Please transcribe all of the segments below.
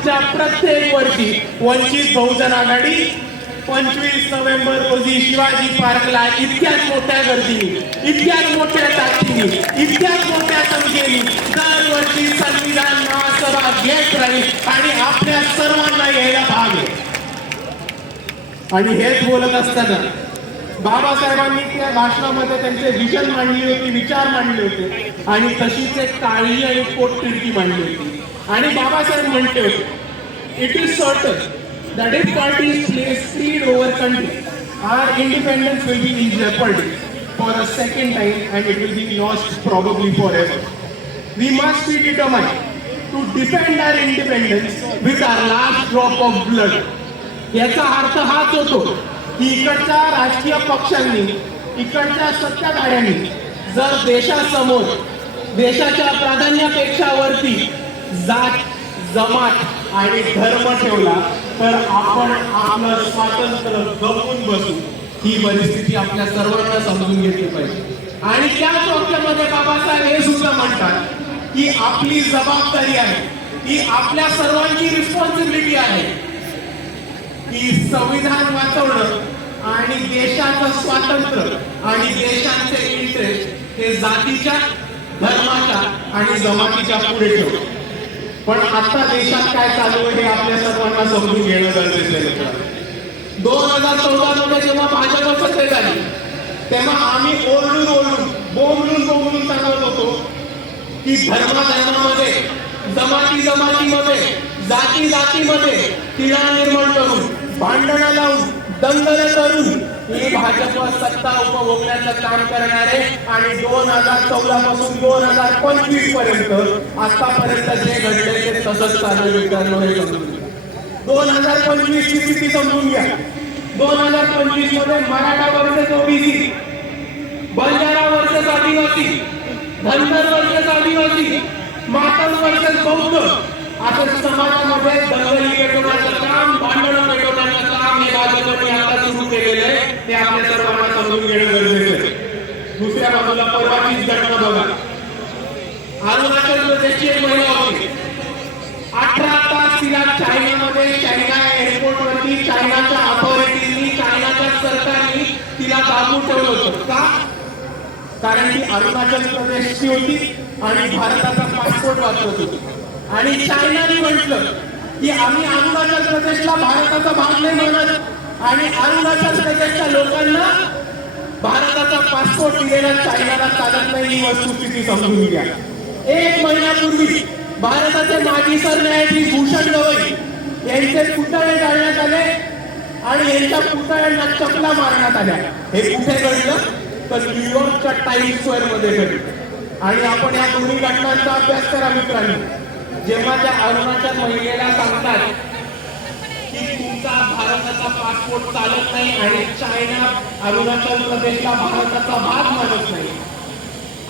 पुढच्या प्रत्येक वर्षी वंचित बहुजन आघाडी पंचवीस नोव्हेंबर रोजी शिवाजी पार्कला इतक्याच मोठ्या गर्दीने इतक्याच मोठ्या ताकदीने इतक्याच मोठ्या संख्येने दरवर्षी संविधान महासभा घेत राहील आणि आपल्या सर्वांना यायला भाग आहे. आणि हेच बोलत असताना बाबासाहेबांनी त्या भाषणामध्ये त्यांचे विजन मांडली होती विचार मांडले होते आणि तशीच एक काळजी आणि पोटतिडकी मांडली होती. आणि बाबासाहेब म्हणतो it is certain that is party place freed over country our independence will be in jeopardy for a second time and it will be lost probably forever we must be determined to defend our independence with our last drop of blood याचा अर्थ हाच होतो की इकडच्या राजकीय पक्षांनी इकडच्या सत्ताधाऱ्यांनी जर देशासमोर देशाच्या प्राधान्यापेक्षावरती जात जमात आणि धर्म ठेवला तर आपण आपलं स्वातंत्र्य गमवून बसू. ही परिस्थिती आपल्या सर्वांना समजून घेतली पाहिजे. आणि त्याच वाक्यामध्ये बाबासाहेब हे सुद्धा म्हणतात की आपली जबाबदारी आहे ही आपल्या सर्वांची रिस्पॉन्सिबिलिटी आहे. की संविधान वाचवणं आणि देशाचं स्वातंत्र्य आणि देशाचे इंटरेस्ट हे जातीच्या धर्माच्या आणि जमातीच्या पुढे ठेवणं. पण आता देशात काय चालू आहे हे आपल्या सर्वांना समजून घेणं गरजेचं आहे दोन हजार चौदा मध्ये जेव्हा भाजप सत्ते झाली तेव्हा आम्ही ओरडून ओरडून बोंबलून बोंबलून सांगत होतो की धर्माधर्मामध्ये जमाती जमातीमध्ये जाती जातीमध्ये तिळा निर्माण करून भांडणं लावून दंगल करून ही भाजप सत्ता उपभोगण्याचं काम करणारे आणि दोन हजार चौदा पासून दोन हजार पंचवीसपर्यंत आतापर्यंत जे घडले ते तसंच चालू मित्रांनो हे दोन हजार पंचवीस ची स्थिती समजून घ्या. दोन हजार पंचवीसमध्ये Maratha versus OBC Banjara versus Adivasi Dhangar versus आदिवासी मातंग वर्सेस बौद्ध असं समाजामध्ये दंगली पेटवण्याचं काम भांडणं पेटवण्याचं काम हे भाजपने आता सुरू केलेलं आहे. ते आपल्या सर्वांना समजून घेणं गरजेचं आहे. दुसऱ्या बाजूला परवाचीच घटना बघा. अरुणाचल प्रदेशची एक महिला होती. अठरा तास तिला चायनामध्ये चायना एअरपोर्ट वरती चायनाच्या अथॉरिटीनी चायनाच्या सरकारने तिला दाबून ठेवलं होतं. का? कारण ती अरुणाचल प्रदेशची होती आणि भारताचा पासपोर्ट वापरत होती. आणि चायनाने म्हटलं की आम्ही अरुणाचल प्रदेशला भारताचा भाग नाही म्हणत. आणि अरुणाचल प्रदेशच्या लोकांना भारताचा पासपोर्ट दिलेला चायनाला चालत नाही ही वस्तुस्थिती समजून घ्या. एक महिन्यापूर्वी भारताचे माजी सरन्यायाधीश भूषण गवई यांचे पुतळे जाळण्यात आले आणि यांच्या पुतळ्यांना चपला मारण्यात आल्या. हे कुठे घडलं? तर न्यूयॉर्कच्या टाइम्स स्क्वेअरमध्ये घडलं. आणि आपण या दोन्ही घटनांचा अभ्यास करा मित्रांनो. जेव्हा त्या अरुणाच्या महिलेला सांगतात की तुमचा भारताचा पासपोर्ट चालत नाही आणि चायना अरुणाचल प्रदेशला भारताचा भाग मानत नाही.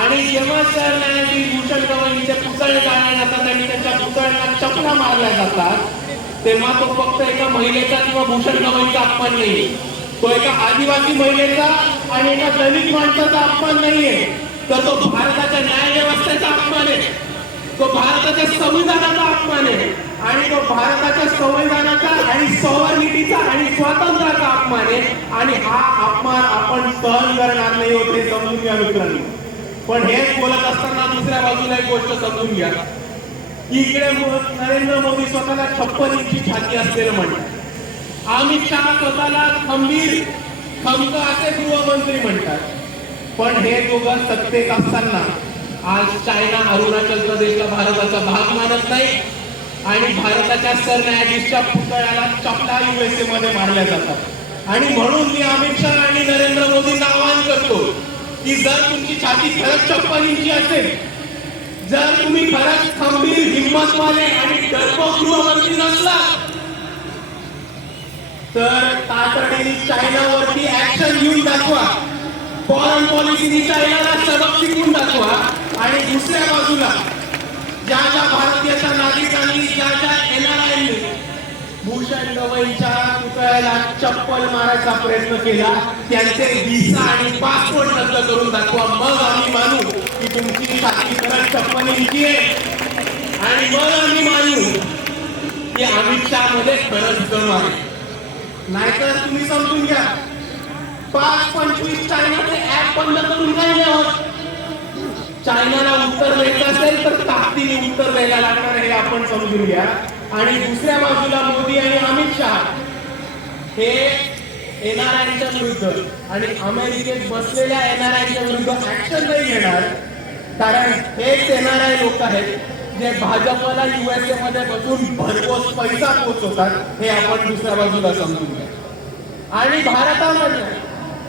आणि जेव्हा सरन्यायाधीश भूषण गवईचे पुतळे जाळले जातात आणि त्यांच्या पुतळ्यांना चपला मारल्या जातात तेव्हा तो फक्त एका महिलेचा किंवा भूषण गवईचा अपमान नाही तो एका आदिवासी महिलेचा आणि एका दलित माणसाचा अपमान नाहीये. तर तो भारताच्या न्याय व्यवस्थेचा अपमान आहे. तो भारताच्या संविधानाचा अपमान आहे आणि तो भारताच्या संविधानाचा आणि सॉवर्निटीचा आणि स्वातंत्र्याचा अपमान आहे आणि हा अपमान आपण सहन करणार नाही होत हे समजून घ्या मित्रांनो. पण हेच बोलत असताना दुसऱ्या बाजूला एक गोष्ट समजून घ्या. की इकडे नरेंद्र मोदी स्वतःला छप्पन इंची छाती असलेलं म्हणतात अमित शहा स्वतःला खंबीर खमक असे गृहमंत्री म्हणतात. पण हे दोघं सत्तेत असताना आज चायना अरुणाचल प्रदेशला भारताचा भाग मानत नाही आणि भारताच्या सरन्यायाधीशच्या पुतळ्याला चपला युएसए मध्ये मारल्या जातात. आणि म्हणून मी अमित शहा आणि नरेंद्र मोदींना आवाहन करतो की जर तुमची छाती खरंच छप्पन इंची असेल जर तुम्ही खरंच खंबीर हिंमतवाले आणि डरपोक गृहमंत्री नसला तर तातडीने चायनावरती ऍक्शन घेऊन दाखवा. फॉरेन पॉलिसीने चायनाला सबक शिकून दाखवा. दुसऱ्या बाजूला ज्या ज्या भारतीय नागरिकांनी ज्या ज्या एनआरआयनी भूषण गवईच्या पुतळ्याला चप्पल मारायचा प्रयत्न केला त्यांचे व्हिसा आणि पासपोर्ट रद्द करून दाखवा. मग आम्ही मानू की तुमची छाती चप्पल इंची आहे. आणि मग आम्ही मानू की अमित शहामध्ये खरंच दम आहे. नाहीतर तुम्ही समजून घ्या. पाच पंचवीस चायनाचे ऍप बंद करून काय नाही होत? चायनाला उत्तर द्यायचं असेल तर ताकदीने उत्तर द्यायला लागणार हे आपण समजून घ्या. आणि दुसऱ्या बाजूला मोदी आणि अमित शहा. हे एनआरआयच्या विरुद्ध आणि अमेरिकेत बसलेल्या एनआरआयच्या विरुद्ध ऍक्शन नाही घेणार. कारण हेच एनआरआय लोक आहेत जे भाजपला युएसए मध्ये बसून भरघोस पैसा पोचवतात हे आपण दुसऱ्या बाजूला समजून घ्या. आणि भारतामध्ये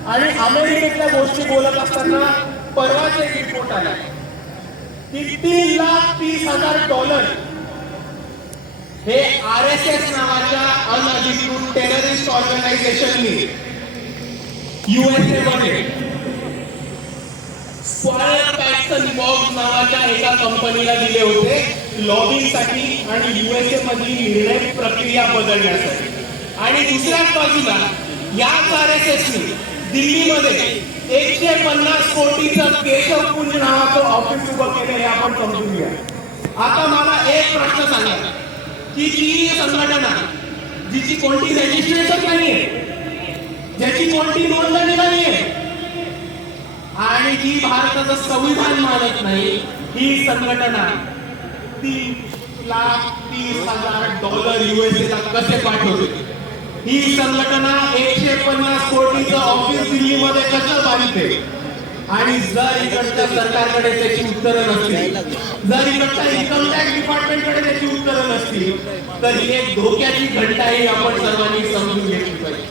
आणि अमेरिकेतल्या गोष्टी बोलत असताना परवाचा एक रिपोर्ट आला की तीन लाख तीस हजार डॉलर हे आर एस एस नावाच्या अनधिकृत टेररिस्ट ऑर्गनायझेशननी युएसए मध्ये बॉक्स नावाच्या एका कंपनीला दिले होते लॉबिंगसाठी आणि युएसए मधली निर्णय प्रक्रिया बदलण्यासाठी. आणि दुसऱ्याच बाजूला याच आर एस एस दिल्लीमध्ये एकशे पन्नास कोटीचं केशवकुंज नावाचं ऑफिस उभं केलं हे आपण समजून घ्या. आता मला एक प्रश्न सांगा. की जी संघटना जिची कोणती रजिस्ट्रेशन नाहीये ज्याची कोणती नोंदणी नाहीये आणि जी भारताचं संविधान मानत नाही ही संघटना तीन लाख तीस हजार डॉलर युएसए ला कसे पाठवते? ही संघटना एकशे पन्नास कोटीचं ऑफिस दिल्लीमध्ये कसं बांधते? आणि जर इकडच्या सरकारकडे त्याची उत्तरं नसतील जर इकडच्या इन्कम टॅक्स डिपार्टमेंटकडे त्याची उत्तरं नसतील तर ही एक धोक्याची घंटा ही आपण सर्वांनी समजून घेतली पाहिजे.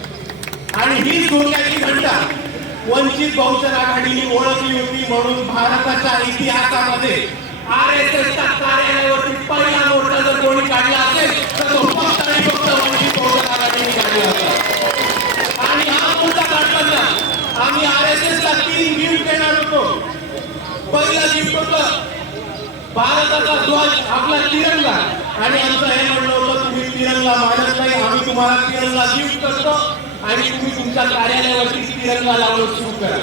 आणि ही धोक्याची घंटा वंचित बहुजन आघाडीने ओळखली होती म्हणून भारताच्या इतिहासामध्ये आर एस एसच्या कार्यालयावरती पहिला मोर्चा जर कोणी काढला असेल तर तो आणि हा मुद्दा काढताना आम्ही आर एस एस ला तीन गिफ्ट देणार होतो. पहिला गिफ्ट होतं भारताचा ध्वज आपला तिरंगा. आणि आमचं हे म्हणलं होतं तुम्ही तिरंगा मानत नाही आम्ही तुम्हाला तिरंगा गिफ्ट करतो आणि तुम्ही तुमच्या कार्यालयावरती तिरंगा लावणं सुरू करा.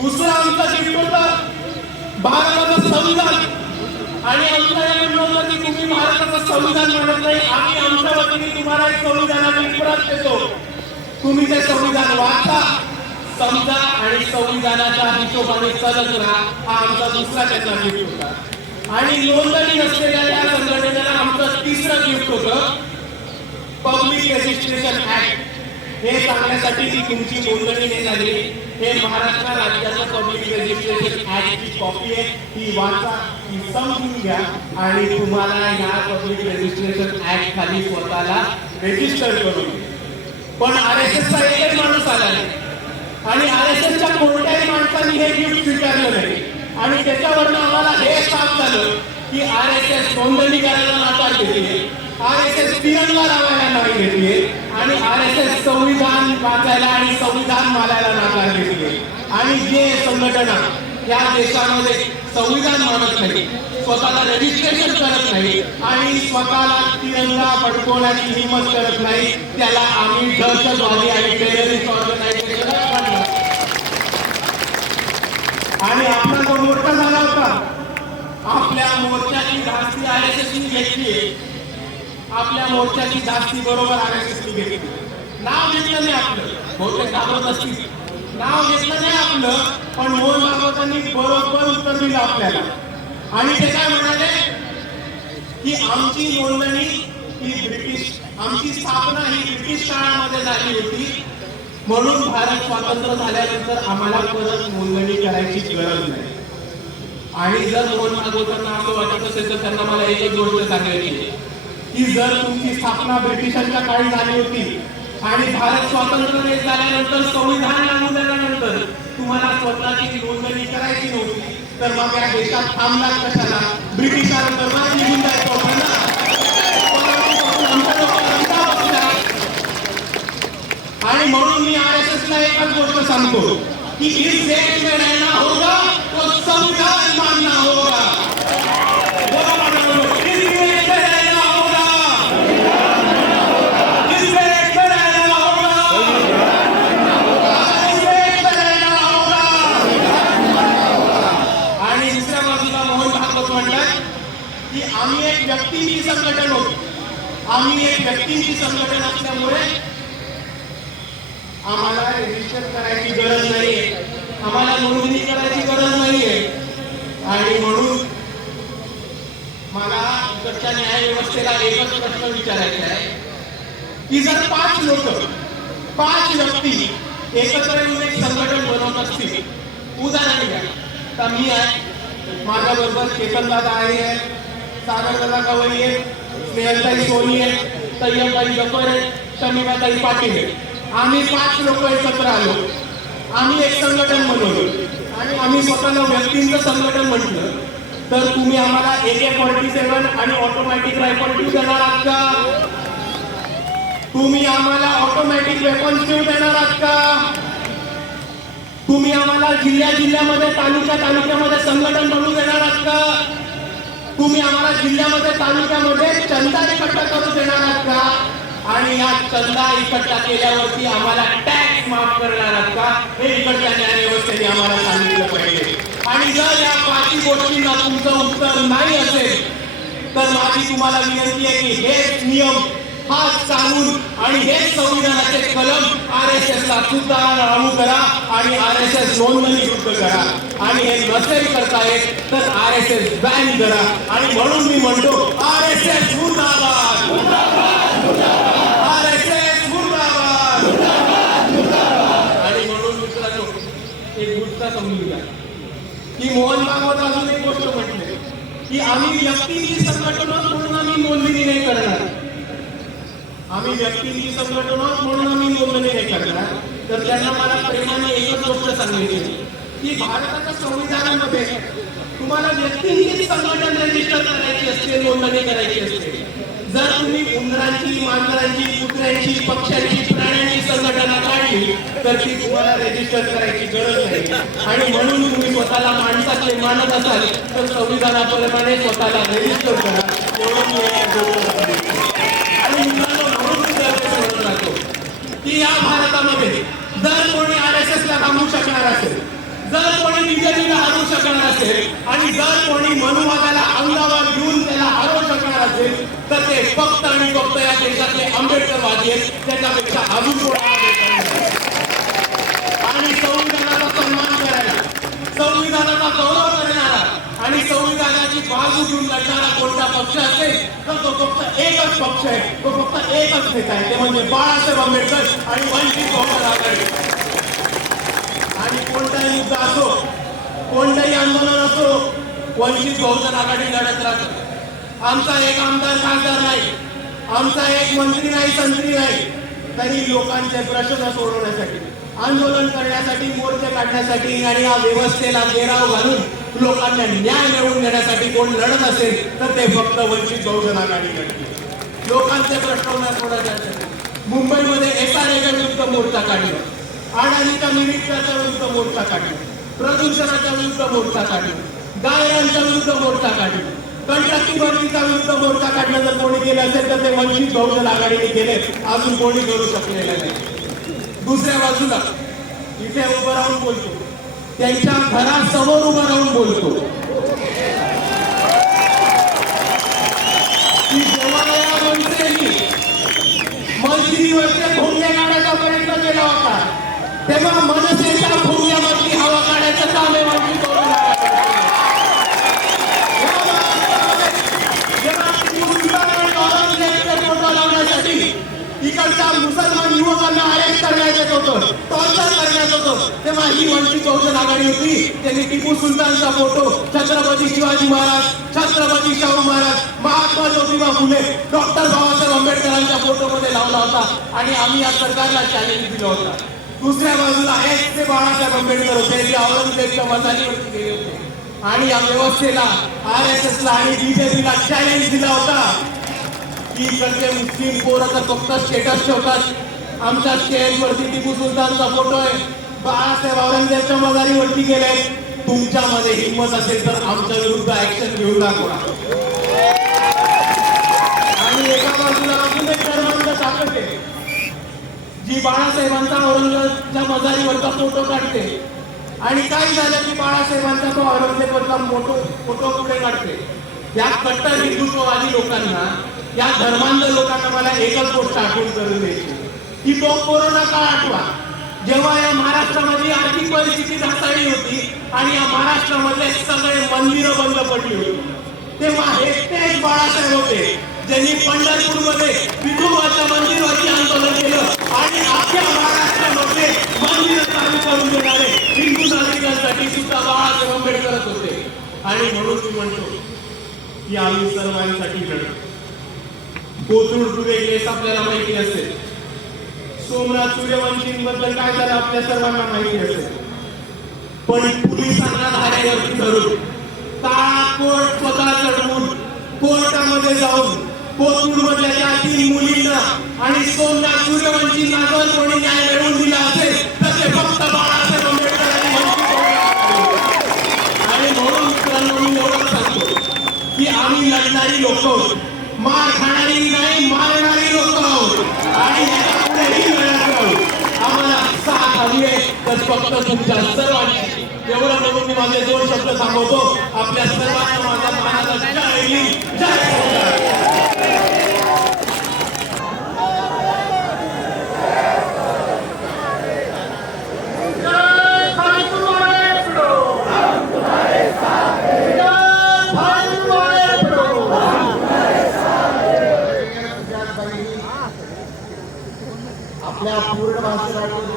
दुसरा आमचा गिफ्ट होता भारताचं संविधान आणि आमचं हे तुम्ही महाराष्ट्राचं संविधान म्हणत नाही आम्ही आमच्या वतीने तुम्हाला एक संविधानाची प्रत देतो. तुम्ही ते संविधान वाचा. समजा आणि संविधानाच्या हिशोबाने चालत राहा हा आमचा दुसरा त्याचा गिफ्ट होता. आणि नोंदणी नसलेल्या या संघटनेला आमचं तिसरं गिफ्ट होतं. पब्लिक रजिस्ट्रेशन ऍक्ट हे सांगण्यासाठी की तुमची नोंदणी नाही झाली हे महाराष्ट्र राज्याचं पब्लिक रजिस्ट्रेशन ऍक्टची कॉपी आहे. ती वाचा ती समजून घ्या आणि तुम्हाला या पब्लिक रजिस्ट्रेशन ऍक्ट खाली स्वतःला रजिस्टर करून पण आर एस एसचा एकच माणूस आला आणि आर एस एसच्या कोणत्याही माणसाने हे गिफ्ट स्वीकारलं नाही. आणि त्याच्यावरनं आम्हाला हे साफ झालं की आर एस एस नोंदणी करायला नाकार देते आर एस एस तिरंगा लावायला नाही घेते आणि आर एस एस संविधान वाचायला आणि संविधान मानायला नाकार दिली आणि जे संघटना या देशामध्ये संविधान मानत नाही स्वतःला रजिस्ट्रेशन करत नाही आणि स्वतःला तिरंगा फडकवण्याची हिंमत करत नाही त्याला आम्ही दहशतवादी आणि टेररिस्ट ऑर्गनायझेशन आणि आपला जो मोर्चा झाला होता आपल्या मोर्चाची धास्ती आर एस एसनी घेतली आपल्या मोर्चाची जास्ती बरोबर आणायची घेतली. नाव घेतलं नाही आपलं. बहुतेक घाबरत असतील नाव घेतलं नाही आपलं पण मोहन भागवतांनी बरोबर उत्तर दिलं आपल्याला. आणि ते काय म्हणाले? की आमची नोंदणी ही ब्रिटिश आमची स्थापना ही ब्रिटिश काळामध्ये झाली होती. म्हणून भारत स्वातंत्र्य झाल्यानंतर आम्हाला परत नोंदणी करायची गरज नाही. आणि जर मोहन भागवतांना असं वाटत असेल तर त्यांना मला एक गोष्ट सांगायची की जर तुमची स्थापना ब्रिटिशांच्या काळी झाली होती आणि भारत स्वातंत्र्य देश झाल्यानंतर संविधान लागू झाल्यानंतर तुम्हाला स्वतःची नोंदणी करायची नव्हती तर मग या देशात थांबला कशाला? ब्रिटिशांबरोबर निघून जायचं होतं ना? आणि म्हणून मी आर एस एस ला एकच गोष्ट सांगतो की इस देश में रहना होगा तो संविधान मानना होगा बोला माझ्याबरोबर. इस देश में रहना होगा इस देश में रहना होगा इस देश में रहना होगा आणि दुसऱ्या बाजूला मोहन भागवत म्हणतात की आम्ही एक व्यक्तीची संघटन व्यक्तींची संघटन असल्यामुळे आम्हाला रजिस्टर करायची गरज नाहीये. आम्हाला नोंदणी करायची गरज नाहीये. आणि म्हणून मला इकडच्या न्याय व्यवस्थेला एकच प्रश्न विचारायचा आहे. की जर पाच लोक पाच व्यक्ती एकत्र येऊन एक संघटन बनवत असतील उदाहरण घ्या. तर मी आहे माझ्या बरोबर केतन दादा आहे सागर दादा कवई आहे स्नेहलताई सोनी आहे तय्यमबाई जफर आहे शमीबाताई पाटील आहे. आम्ही पाच लोक एकत्र आलो. आम्ही एक संघटन बनवलं. आणि आम्ही स्वतःला व्यक्तींचं संघटन म्हटलं. तर तुम्ही आम्हाला ए के फॉर्टी सेवन आणि ऑटोमॅटिक रायफल टू देणार आहात का? तुम्ही आम्हाला ऑटोमॅटिक वेपन देऊ देणार आहात का? तुम्ही आम्हाला जिल्ह्या जिल्ह्यामध्ये तालुक्या तालुक्यामध्ये संघटन बनवून देणार आहात का? तुम्ही आम्हाला जिल्ह्यामध्ये तालुक्यामध्ये चंदा इकट्ठा करून देणार आहात का? आणि या चंदा इकट्ठा केल्यावरती आम्हाला टॅक्स माफ करणार आहात का? हे इकडच्या न्यायव्यवस्थेने आम्हाला सांगितलं पाहिजे. आणि जर या पाचही गोष्टींना तुमचं उत्तर नाही असेल तर माझी तुम्हाला विनंती आहे की हेच नियम हा कानून आणि हे संविधानाचे कलम आर एस एस ला सुद्धा लागू करा आणि आर एस एस नोंदणीकृत करा. आणि हे नसेल करता येत तर आर एस एस बॅन करा. आणि म्हणून मी म्हणतो आर एस एस मुर्दाबाद. आर एस एस मुर्दाबाद. आणि म्हणून मित्रांनो एक गोष्ट समजून घ्या की मोहन भागवत अजून एक गोष्ट म्हटले. की आम्ही व्यक्तींची संघटना म्हणून आम्ही नोंदणी नाही करणार. आम्ही व्यक्तींची संघटना म्हणून आम्ही नोंदणी हे करणार. तर त्यांना मला प्रेमाने एकच गोष्ट सांगितली की भारताच्या संविधानामध्ये तुम्हाला व्यक्तींची संघटन रजिस्टर करायची असते नोंदणी करायची असते. जर तुम्ही उंदरांची मांजरांची कुत्र्यांची पक्ष्यांची प्राण्यांची संघटना काढली तर ती तुम्हाला रजिस्टर करायची गरज नाही. आणि म्हणून तुम्ही स्वतःला माणसाचे मानत असाल तर संविधानाप्रमाणे स्वतःला रजिस्टर करा. म्हणून मी दरवेळेस म्हणत राहतो की या भारतामध्ये जर कोणी आर एस एसला थांबू शकणार असेल जर कोणी बीजेपीला हरवू शकणार असेल आणि जर कोणी मनुवादाला अंगावर घेऊन त्याला हरवू शकणार असेल तर ते फक्त आणि फक्त या देशातले आंबेडकरवादी आहेत त्याच्यापेक्षा अजून कोणा देशाला नाही. आणि संविधानाचा सन्मान करायला संविधानाचा गौरव करणारा आणि संविधानाची घेऊन लढणारा कोणता पक्ष असेल तर तो फक्त एकच पक्ष आहे. तो फक्त एकच नेता आहे. ते म्हणजे बाळासाहेब आंबेडकर आणि वंचित बहुजन आघाडी. आणि कोणताही मुद्दा असो कोणताही आंदोलन असो वंचित बहुजन आघाडी लढत राहत. आमचा एक आमदार खासदार नाही. आमचा एक मंत्री नाही संत्री नाही. तरी लोकांचे प्रश्न सोडवण्यासाठी आंदोलन करण्यासाठी मोर्चे काढण्यासाठी आणि या व्यवस्थेला घेराव घालून लोकांना न्याय मिळवून देण्यासाठी कोण लढत असेल तर ते फक्त वंचित बहुजन आघाडी लढते लोकांचे प्रश्न सोडवण्यासाठी मुंबईमध्ये एका विरुद्ध मोर्चा काढला. अडाणीच्या मिनिटाच्या विरुद्ध मोर्चा काढला. प्रदूषणाच्या विरुद्ध मोर्चा काढला. गायरांच्या विरुद्ध मोर्चा काढला. कंटाकी भरतीच्या विरुद्ध मोर्चा काढला जर कोणी केलं असेल तर ते वंचित बहुजन आघाडीने केले. अजून कोणी करू शकलेलं नाही. दुसऱ्या बाजूला इथे उभं राहून बोलतो. त्यांच्या घरासमोर उभं राहून बोलतो. की भोंग्या काढायचा प्रयत्न केला होता तेव्हा मनसेच्या भोंग्यावरती हवा काढायचं काम आहे मंत्री करून फोटो लावण्यासाठी इकडच्या मुसलमान युवकांना अरेस्ट करण्यात येत. होतं टॉर्चर करण्यात होतं तेव्हा ही वंचित बहुजन आघाडी होती. त्यांनी टिपू सुलतानचा फोटो छत्रपती शिवाजी महाराज छत्रपती शाहू महाराज महात्मा ज्योतिबा फुले डॉक्टर बाबासाहेब आंबेडकरांच्या फोटोमध्ये लावला होता. आणि आम्ही या सरकारला चॅलेंज दिलं होता. दुसऱ्या बाजूला एक ते बाळासाहेब आंबेडकर होते जे औरंगजेबच्या मजालीवरती गेले होते. आणि या व्यवस्थेला आर एस एस ला आणि बीजेपीला चॅलेंज दिला होता. की इकडचे मुस्लिम पोरं तर फक्त स्टेटस ठेवतात. आमच्या स्टेजवरती टिपू सुलतानचा फोटो आहे. बाळासाहेब औरंगजेबच्या मजारीवरती गेले तुमच्यामध्ये हिंमत असेल तर आमच्या विरुद्ध ऍक्शन घेऊन दाखवा आणि एका बाजूला अजून एक धर्मांत ताकद आहे जी बाळासाहेबांचा औरंगजेबच्या मजारीवरचा फोटो काढते. आणि काय झालं की बाळासाहेबांचा तो औरंगजेबवरचा मोठो फोटो कुठे काढते. या कट्टर हिंदुत्ववादी लोकांना या धर्मांध लोकांना मला एकच गोष्ट आठवण करून द्यायची. की तो कोरोना काळ आठवा. जेव्हा या महाराष्ट्रामध्ये आर्थिक परिस्थिती हाताळली होती आणि या महाराष्ट्रामधले सगळे मंदिरं बंद पडली होती. तेव्हा हे तेच बाळासाहेब होते ज्यांनी पंढरपूरमध्ये विठोबाच्या मंदिरावरती आंदोलन केलं आणि अख्ख्या महाराष्ट्रामध्ये मंदिर चालू करून देणारे हिंदू नागरिकांसाठी सुद्धा बाळासाहेब आंबेडकरच होते. आणि म्हणून मी म्हणतो की आम्ही सर्वांसाठी लढतो कोथरूड टुडे केस आपल्याला माहिती असेल सोमनाथ सूर्यवंशींबद्दल काय झालं आपल्या सर्वांना माहिती असेल. पण पोलिसांना धारेवरती धरून काळा कोर्ट स्वतः चढवून कोर्टामध्ये जाऊन कोथरूड मधल्या त्या तीन मुलींना आणि सोमनाथ सूर्यवंशींना जर कोणी न्याय मिळवून दिला असेल तर ते फक्त बाळासाहेब आंबेडकर आणि म्हणून मित्रांनो मी एवढं सांगतो की आम्ही लढणारी लोक मार खाणारी नाही मारणारी लोक आहोत. आणि आम्हाला साथ हवी आहे. तर फक्त तुमच्या सर्वांची. एवढं म्हणून मी माझे दोन शब्द सांगतो. आपल्या सर्वांना माझ्या मनाला जय जय আসতে পারি